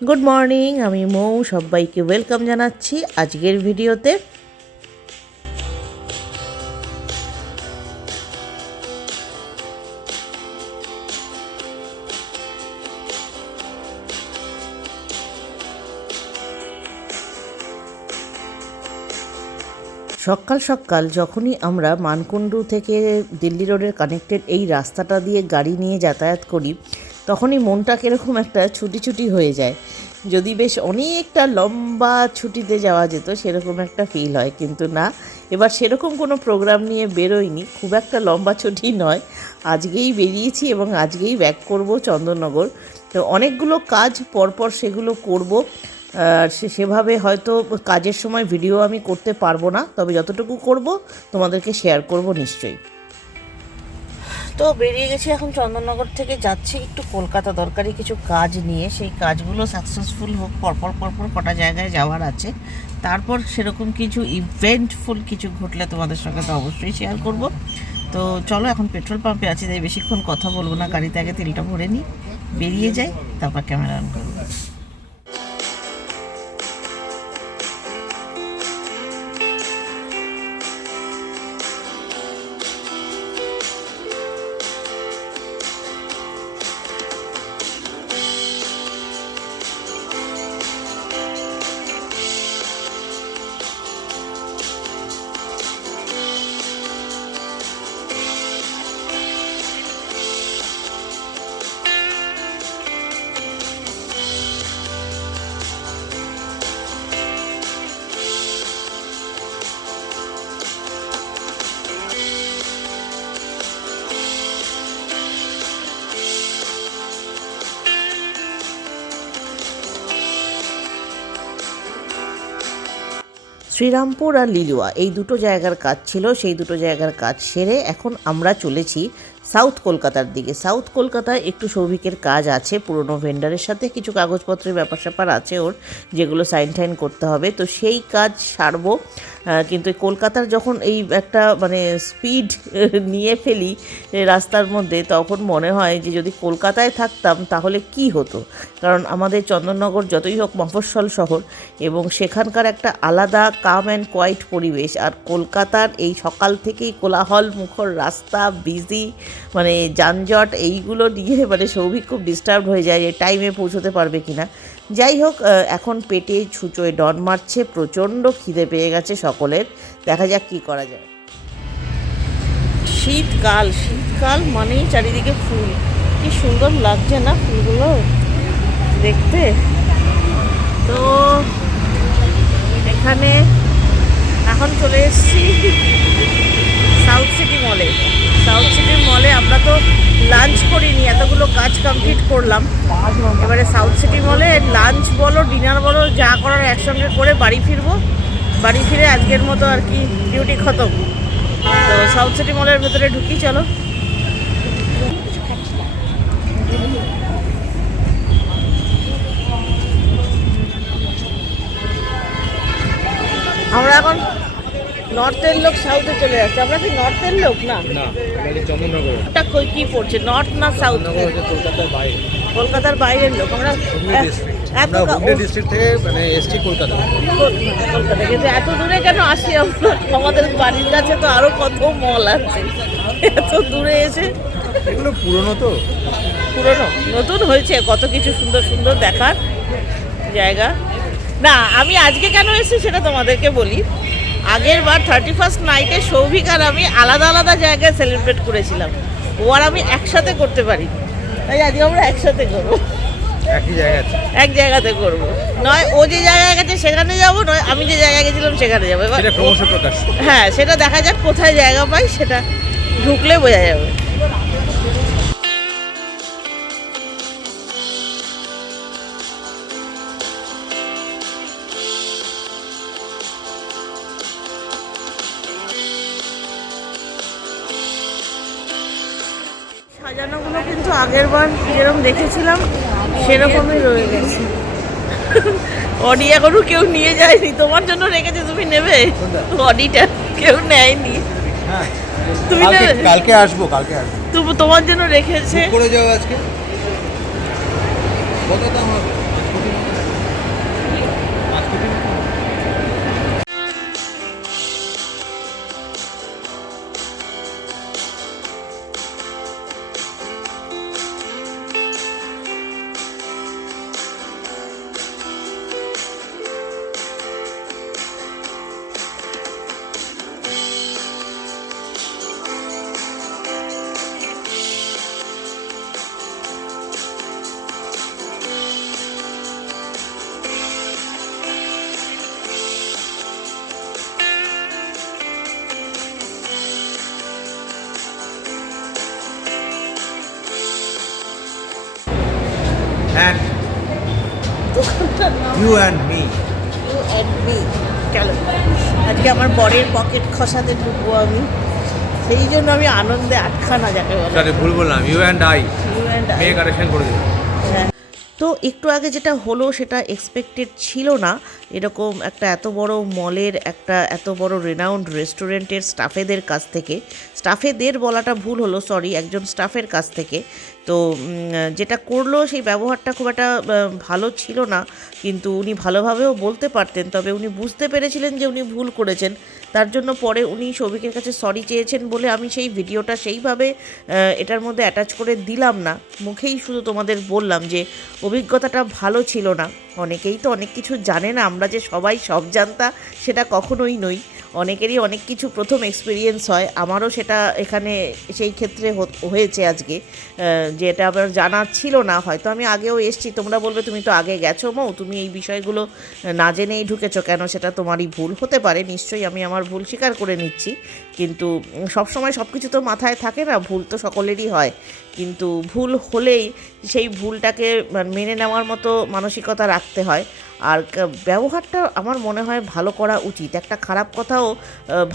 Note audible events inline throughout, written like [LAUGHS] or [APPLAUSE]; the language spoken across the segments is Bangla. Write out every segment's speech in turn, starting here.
গুড মর্নিং আমি মৌ, সবাইকে ওয়েলকাম জানাচ্ছি আজকের ভিডিওতে। সকাল সকাল যখনই আমরা মানকুণ্ডু থেকে দিল্লি রোডের কানেক্টেড এই রাস্তাটা দিয়ে গাড়ি নিয়ে যাতায়াত করি তখনই মনটা কীরকম একটা ছুটি ছুটি হয়ে যায়। যদি বেশ অনেকটা লম্বা ছুটিতে যাওয়া যেত, সেরকম একটা ফিল হয়। কিন্তু না, এবার সেরকম কোনো প্রোগ্রাম নিয়ে বেরোয়নি। খুব একটা লম্বা ছুটি নয়। আজকেই বেরিয়েছি এবং আজকেই ব্যাক করব চন্দননগর। তো অনেকগুলো কাজ পরপর সেগুলো করব। আর সেভাবে হয়তো কাজের সময় ভিডিও আমি করতে পারব না। তবে যতটুকু করব, তোমাদেরকে শেয়ার করব নিশ্চয়ই। তো বেরিয়ে গেছি এখন চন্দননগর থেকে। যাচ্ছি একটু কলকাতা দরকারি কিছু কাজ নিয়ে। সেই কাজগুলো সাকসেসফুল হোক, পরপর পরপর কটা জায়গায় যাওয়ার আছে। তারপর সেরকম কিছু ইভেন্টফুল কিছু ঘটলে তোমাদের সঙ্গে তো অবশ্যই শেয়ার করব। তো চলো এখন পেট্রোল পাম্পে আছি, তাই বেশিক্ষণ কথা বলব না। গাড়িতে আগে তেলটা ভরে নিই, বেরিয়ে যাই, তারপর ক্যামেরা অন করব। শ্রীরামপুর আর লিলুয়া। এই দুটো জায়গার কাজ ছিল, সেই দুটো জায়গার কাজ সেরে এখন আমরা চলেছি সাউথ কলকাতার দিকে। সাউথ কলকাতায় একটু সৌভিকের কাজ আছে, পুরনো ভেন্ডারের সাথে কিছু কাগজপত্রের ব্যাপার স্যাপার আছে ওর, যেগুলো সাইন টাইন করতে হবে। তো সেই কাজ সারবো কিন্তু কলকাতার যখন এই একটা মানে স্পিড, [LAUGHS] নিয়ে ফেলি রাস্তার মধ্যে, তখন মনে হয় যে যদি কলকাতায় থাকতাম, তাহলে কি হতো? কারণ আমাদের চন্দননগর যতই হোক মফস্বল শহর, এবং সেখানকার একটা আলাদা কাম অ্যান্ড কোয়াইট পরিবেশ, আর কলকাতার এই সকাল থেকেই কোলাহল, মুখর রাস্তা বিজি মানে যানজট এইগুলো নিয়ে মানে সৌভিক খুব ডিস্টার্ব হয়ে যায় টাইমে পৌঁছতে পারবে কি না যাই হোক এখন পেটে ছুঁচোয় ডন মারছে, প্রচণ্ড খিদে পেয়ে গেছে সকলের। দেখা যাক কি করা যায়। শীতকাল শীতকাল মানেই চারিদিকে ফুল। কি সুন্দর লাগছে না ফুলগুলো দেখতে? তো এখানে এখন চলে এসেছি। সাউথ সিটি মলে সাউথ সিটি মলে আমরা তো লাঞ্চ করিনি, এতগুলো কাজ কমপ্লিট করলাম। এবারে সাউথ সিটি মলে লাঞ্চ বলো ডিনার বলো, যা করার একসঙ্গে করে বাড়ি ফিরবো। বাড়ি ফিরে আজকের মতো আর কি ডিউটি খতম। তো সাউথ সিটি মলের ভেতরে ঢুকি, চলো। আমরা এখন নর্থের লোক সাউথে চলে যাচ্ছে। আমরা কি নর্থের লোক? না। ওটা কই কি পড়ছে? নর্থ না সাউথ কলকাতার বাইরে। কলকাতার বাইরের লোক। আমরা ডিস্ট্রিক্ট থেকে মানে এসছি কলকাতা। কল- কলকাতা কিন্তু এত দূরে কেন আসি আমরা? আমাদের বাড়ির কাছে তো আরও কত মল আছে। এত দূরে এসে। এগুলো পুরনো তো। পুরনো। নতুন হয়েছে। কত কিছু সুন্দর সুন্দর দেখার জায়গা। না আমি আজকে কেন এসেছি সেটা তোমাদেরকে বলি। আগের বার থার্টি ফার্স্ট নাইটে সৌভিক আর আমি আলাদা আলাদা জায়গায় সেলিব্রেট করেছিলাম। ও আর আমি একসাথে করতে পারি তাই আজকে আমরা একসাথে করব। এক জায়গাতে করব। নয় ও যে জায়গায় গেছে সেখানে যাব নয় আমি যে জায়গায় গেছিলাম সেখানে যাব। হ্যাঁ সেটা দেখা যাক কোথায় জায়গা পাই সেটা ঢুকলে বোঝা যাবে। সাজানোগুলো কিন্তু আগের বার যেরকম দেখেছিলাম সেরকমই রয়ে গেছে। অডি এখনও কেউ নিয়ে যায়নি। তোমার জন্য রেখেছে তুমি নেবে? অডিটা কেউ নেয়নি। তুমি কালকে আসব কালকে আসব। তুমি তোমার জন্য রেখেছে। করে যাও আজকে। কত দাম হবে? বরের পকেট খসাতে ঢুকবো আমি। সেই জন্য আমি আনন্দে আটখানা যাকে বলে। ভুল বললাম। You and I you and correction করে তো একটু আগে যেটা হলো সেটা এক্সপেক্টেড ছিল না। এরকম একটা এত বড় মলের একটা এত বড় রেনাউন্ড রেস্টুরেন্টের স্টাফেদের কাছ থেকে। স্টাফেদের বলাটা ভুল হলো সরি একজন স্টাফের কাছ থেকে। তো যেটা করল সেই ব্যবহারটা খুব একটা ভালো ছিল না। কিন্তু উনি ভালোভাবেও বলতে পারতেন, তবে উনি বুঝতে পেরেছিলেন যে উনি ভুল করেছেন। তার জন্য পরে উনি সৌভিকের কাছে সরি চেয়েছেন বলে আমি সেই ভিডিওটা সেইভাবে এটার মধ্যে অ্যাটাচ করে দিলাম না। মুখেই শুধু তোমাদের বললাম যে অভিজ্ঞতাটা ভালো ছিল না। অনেকেই তো অনেক কিছু জানে না, আমরা যে সবাই সব জানতা, সেটা কখনোই নই। অনেকেরই অনেক কিছু প্রথম এক্সপিরিয়েন্স হয়। আমারও সেটা এখানে সেই ক্ষেত্রে হয়েছে আজকে। যেটা আমার জানা ছিল না, হয়তো আমি আগেও এসছি। তোমরা বলবে, তুমি তো আগে গেছো মৌ, তুমি এই বিষয়গুলো না জেনেই ঢুকেছো কেন? সেটা তোমারই ভুল। হতে পারে, নিশ্চয়ই আমি আমার ভুল স্বীকার করে নিচ্ছি। কিন্তু সবসময় সব কিছু তো মাথায় থাকে না, ভুল তো সকলেরই হয়। কিন্তু ভুল হলেই সেই ভুলটাকে মানে মেনে নেওয়ার মতো মানসিকতা রাখতে হয়। আর ব্যবহারটা আমার মনে হয় ভালো করা উচিত। একটা খারাপ কথাও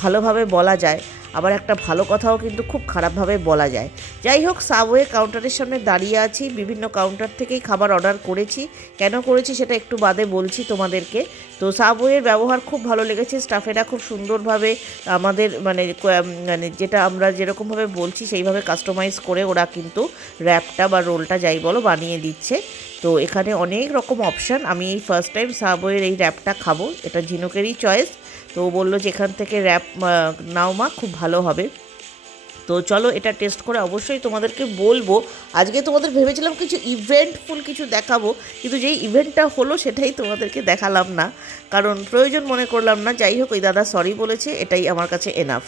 ভালোভাবে বলা যায়, আবার একটা ভালো কথাও কিন্তু খুব খারাপভাবে বলা যায়। যাই হোক সাবওয়ে কাউন্টারের সামনে দাঁড়িয়ে আছি, বিভিন্ন কাউন্টার থেকেই খাবার অর্ডার করেছি। কেন করেছি সেটা একটু বাদে বলছি তোমাদেরকে। তো সাবওয়ের ব্যবহার খুব ভালো লেগেছে স্টাফেরা খুব সুন্দরভাবে আমাদের মানে মানে যেটা আমরা যেরকমভাবে বলছি, সেইভাবে কাস্টমাইজ করে ওরা কিন্তু র্যাপটা বা রোলটা যাই বলো বানিয়ে দিচ্ছে। তো এখানে অনেক রকম অপশান আমি এই ফার্স্ট টাইম সাবওয়ের এই র্যাপটা খাব। এটা ঝিনুকেরই চয়েস তো বলল যে এখান থেকে র্যাপ নাও মা, খুব ভালো হবে। তো চলো এটা টেস্ট করে অবশ্যই তোমাদেরকে বলব। আজকে তোমাদের ভেবেছিলাম কিছু ইভেন্টফুল কিছু দেখাবো, কিন্তু যেই ইভেন্টটা হলো সেটাই তোমাদেরকে দেখালাম না। কারণ প্রয়োজন মনে করলাম না। যাই হোক, ওই দাদা সরি বলেছে, এটাই আমার কাছে এনাফ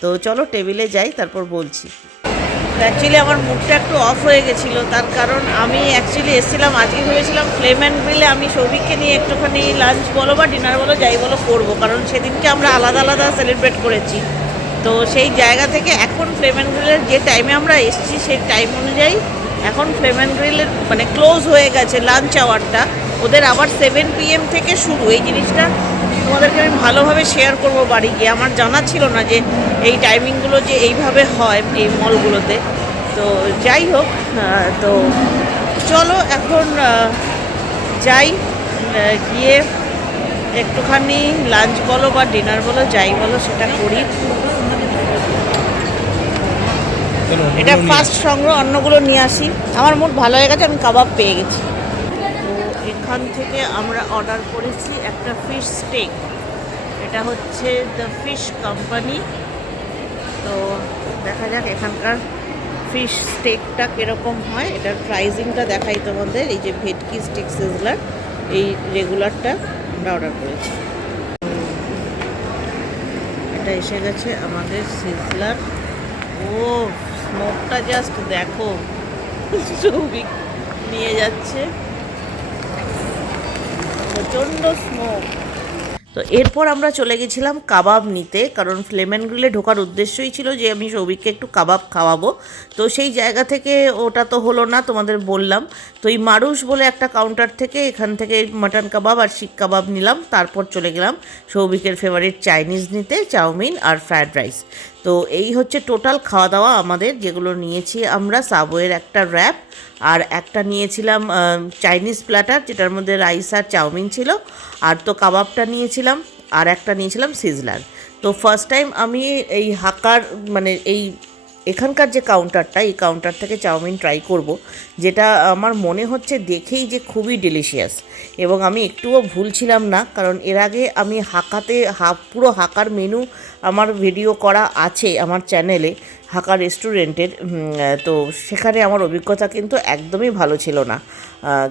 তো চলো টেবিলে যাই, তারপর বলছি। অ্যাকচুয়ালি আমার মুডটা একটু অফ হয়ে গেছিল। তার কারণ আমি অ্যাকচুয়ালি এসেছিলাম, আজকে ভেবেছিলাম ফ্লেম অ্যান্ড গ্রিলে আমি সৌভিককে নিয়ে একটুখানি লাঞ্চ বলো বা ডিনার বলো, যাই বলো করব। কারণ সেদিনকে আমরা আলাদা আলাদা সেলিব্রেট করেছি। তো সেই জায়গা থেকে এখন ফ্লেম অ্যান্ড গ্রিলের যে টাইমে আমরা এসেছি, সেই টাইম অনুযায়ী এখন ফ্লেম অ্যান্ড গ্রিলের মানে ক্লোজ হয়ে গেছে লাঞ্চ আওয়ারটা ওদের আবার সেভেন পিএম থেকে শুরু। এই জিনিসটা তোমাদেরকে আমি ভালোভাবে শেয়ার করব বাড়ি গিয়ে। আমার জানা ছিল না যে এই টাইমিংগুলো যে এইভাবে হয় এই মলগুলোতে তো যাই হোক তো চলো এখন যাই গিয়ে একটুখানি লাঞ্চ বলো বা ডিনার বলো যাই বলো সেটা করি। এটা ফার্স্ট সংগ্রহ অন্যগুলো নিয়ে আসি। আমার মুড ভালো হয়ে গেছে আমি কাবাব পেয়ে গেছি। এখান থেকে আমরা অর্ডার করেছি একটা ফিশ স্টেক এটা হচ্ছে দ্য ফিশ কোম্পানি তো দেখা যাক এখানকার ফিশ স্টেকটা কীরকম হয়। এটার প্রাইজিংটা দেখাই তোমাদের। এই যে ভেটকি স্টিক সিজলার এই রেগুলারটা আমরা অর্ডার করেছি। এটা এসে গেছে আমাদের সিজলার ও স্মোকটা জাস্ট দেখো। [LAUGHS] সৌভিক নিয়ে যাচ্ছে। প্রচণ্ড স্মোক তো এরপর আমরা চলে গেছিলাম কাবাব নিতে, কারণ ফ্লেমেন গ্রিলে ঢোকার উদ্দেশ্যই ছিল যে আমি সৌভিককে একটু কাবাব খাওয়াবো। তো সেই জায়গা থেকে ওটা তো হলো না, তোমাদের বললাম। তো এই মারুষ বলে একটা কাউন্টার থেকে এখান থেকে মাটন কাবাব আর শিক কাবাব নিলাম, তারপর চলে গেলাম সৌভিকের ফেভারিট চাইনিজ নিতে, চাউমিন আর ফ্রায়েড রাইস তো এই হচ্ছে টোটাল খাওয়া দাওয়া আমাদের, যেগুলো নিয়েছি আমরা সাবওয়ের একটা র্যাপ আর একটা নিয়েছিলাম চাইনিজ প্ল্যাটার যেটার মধ্যে রাইস আর চাউমিন ছিল। আর তো কাবাবটা নিয়েছিলাম আর একটা নিয়েছিলাম সিজলার তো ফার্স্ট টাইম আমি এই হাকার মানে এই এখানকার যে কাউন্টারটা এই কাউন্টার থেকে চাউমিন ট্রাই করব, যেটা আমার মনে হচ্ছে দেখেই যে খুবই ডেলিশিয়াস এবং আমি একটুও ভুল ছিলাম না, কারণ এর আগে আমি হাকাতে, হা, পুরো হাকার মেনু আমার ভিডিও করা আছে আমার চ্যানেলে হাকা রেস্টুরেন্টের তো সেখানে আমার অভিজ্ঞতা কিন্তু একদমই ভালো ছিল না।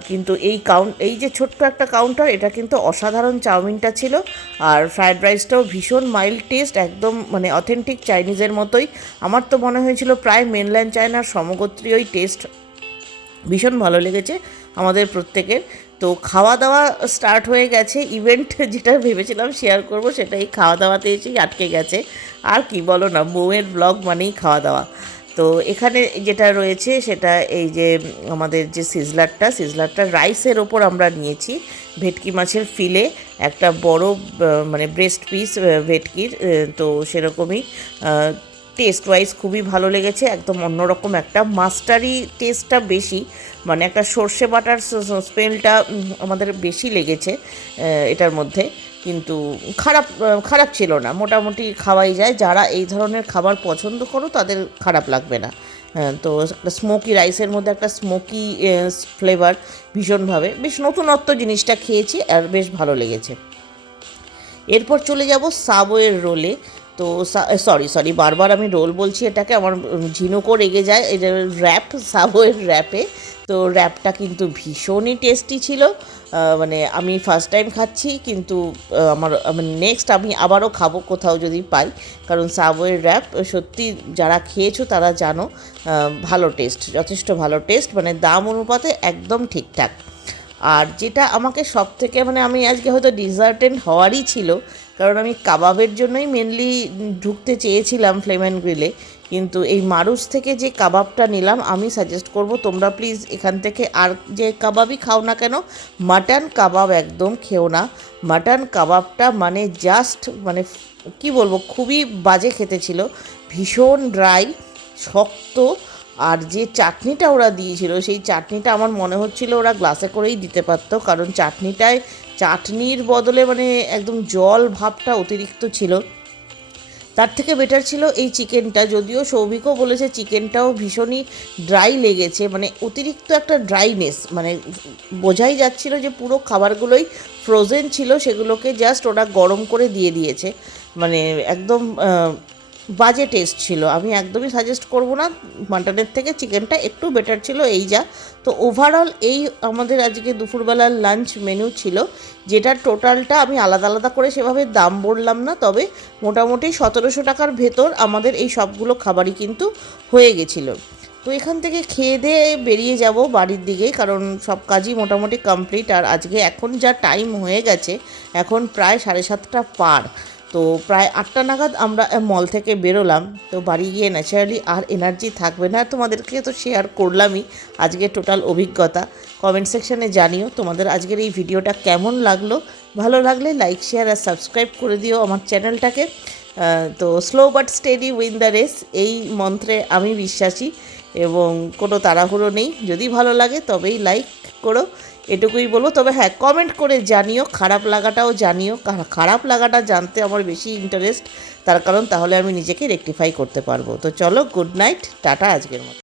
কিন্তু এই কাউন্ট এই যে ছোট্ট একটা কাউন্টার এটা কিন্তু অসাধারণ চাউমিনটা ছিল, আর ফ্রায়েড রাইসটাও ভীষণ মাইল্ড টেস্ট একদম মানে অথেন্টিক চাইনিজের মতোই। আমার তো মনে হয়েছিল প্রায় মেনল্যান্ড চায়নার সমগোত্রীয় টেস্ট ভীষণ ভালো লেগেছে আমাদের প্রত্যেকের। তো খাওয়া দাওয়া স্টার্ট হয়ে গেছে। ইভেন্ট যেটা ভেবেছিলাম শেয়ার করব সেটাই খাওয়া দাওয়াতে এসেই আটকে গেছে। আর কি বলো না, বউয়ের ব্লগ মানেই খাওয়া দাওয়া তো এখানে যেটা রয়েছে সেটা এই যে আমাদের যে সিজলারটা সিজলারটা রাইসের ওপর আমরা নিয়েছি। ভেটকি মাছের ফিলে একটা বড় মানে ব্রেস্ট পিস ভেটকির তো সেরকমই টেস্ট ওয়াইজ খুবই ভালো লেগেছে একদম অন্যরকম একটা মাস্টারি টেস্টটা বেশি মানে একটা সর্ষে বাটার স্মেলটা আমাদের বেশি লেগেছে এটার মধ্যে কিন্তু খারাপ খারাপ ছিল না মোটামুটি খাওয়াই যায় যারা এই ধরনের খাবার পছন্দ করো তাদের খারাপ লাগবে না হ্যাঁ, তো একটা স্মোকি রাইসের মধ্যে একটা স্মোকি ফ্লেভার ভীষণভাবে বেশ নতুনত্ব জিনিসটা খেয়েছি আর বেশ ভালো লেগেছে। এরপর চলে যাব সাবওয়ের রোলে তো সরি সরি বারবার আমি রোল বলছি, এটাকে আমার ঝিনুকও রেগে যায় এটা র্যাপ সাবওয়ের র্যাপে তো র্যাপটা কিন্তু ভীষণই টেস্টি ছিল। মানে আমি ফার্স্ট টাইম খাচ্ছি, কিন্তু আমার নেক্সট আমি আবারও খাব কোথাও যদি পাই, কারণ সাবওয়ের র্যাপ সত্যি যারা খেয়েছো তারা জানো ভালো টেস্ট যথেষ্ট ভালো টেস্ট মানে দাম অনুপাতে একদম ঠিকঠাক। আর যেটা আমাকে সব থেকে মানে আমি আজকে হয়তো ডিজার্টেন্ট হওয়ারই ছিল কারণ আমি কাবাবের জন্যই মেনলি ঢুকতে চেয়েছিলাম ফ্লেম অ্যান্ড গ্রিলে কিন্তু এই মারুস থেকে যে কাবাবটা নিলাম, আমি সাজেস্ট করব তোমরা প্লিজ এখান থেকে আর যে কাবাবই খাও না কেন মাটন কাবাব একদম খেও না। মাটন কাবাবটা মানে জাস্ট মানে কি বলব, খুবই বাজে খেতে ছিল, ভীষণ ড্রাই শক্ত, আর যে চাটনিটা ওরা দিয়েছিল, সেই চাটনিটা আমার মনে হচ্ছিল ওরা গ্লাসে করেই দিতে পারতো, কারণ চাটনিটায় চাটনির বদলে মানে একদম জল ভাবটা অতিরিক্ত ছিল। তার থেকে বেটার ছিল এই চিকেনটা যদিও সৌভিকও বলেছে চিকেনটাও ভীষণই ড্রাই লেগেছে মানে অতিরিক্ত একটা ড্রাইনেস মানে বোঝাই যাচ্ছিল যে পুরো খাবারগুলোই ফ্রোজেন ছিল, সেগুলোকে জাস্ট ওরা গরম করে দিয়ে দিয়েছে। মানে একদম বাজে টেস্ট ছিল। আমি একদমই সাজেস্ট করব না মাটনের থেকে চিকেনটা একটু বেটার ছিল, এই যা। তো ওভারঅল এই আমাদের আজকে দুপুরবেলার লাঞ্চ মেনু ছিল, যেটার টোটালটা আমি আলাদা আলাদা করে সেভাবে দাম বললাম না, তবে মোটামুটি সতেরোশো টাকার ভেতর আমাদের এই সবগুলো খাবারই কিন্তু হয়ে গেছিল। তো এখান থেকে খেয়ে দিয়ে বেরিয়ে যাব বাড়ির দিকে, কারণ সব কাজই মোটামুটি কমপ্লিট আর আজকে এখন যা টাইম হয়ে গেছে, এখন প্রায় সাড়ে সাতটা পার। তো প্রায় আটটা নাগাদ আমরা মল থেকে বেরোলাম। তো বাড়ি গিয়ে ন্যাচারালি আর এনার্জি থাকবে না। তোমাদেরকে তো শেয়ার করলামই আজকে টোটাল অভিজ্ঞতা। কমেন্ট সেকশনে জানিও তোমাদের আজকের এই ভিডিওটা কেমন লাগল। ভালো লাগলে লাইক শেয়ার আর সাবস্ক্রাইব করে দিও আমার চ্যানেলটাকে তো slow but steady win the race এই মন্ত্রে আমি বিশ্বাসী এবং কোনো তাড়াহুড়ো নেই। যদি ভালো লাগে তবেই লাইক করো। এটুকুই বলব। তবে হ্যাঁ কমেন্ট করে জানিও, খারাপ লাগাটাও জানিও। খারাপ লাগাটা জানতে আমার বেশি ইন্টারেস্ট তার কারণ তাহলে আমি নিজেকে রেকটিফাই করতে পারব। তো চলো গুড নাইট টাটা আজকের মতো।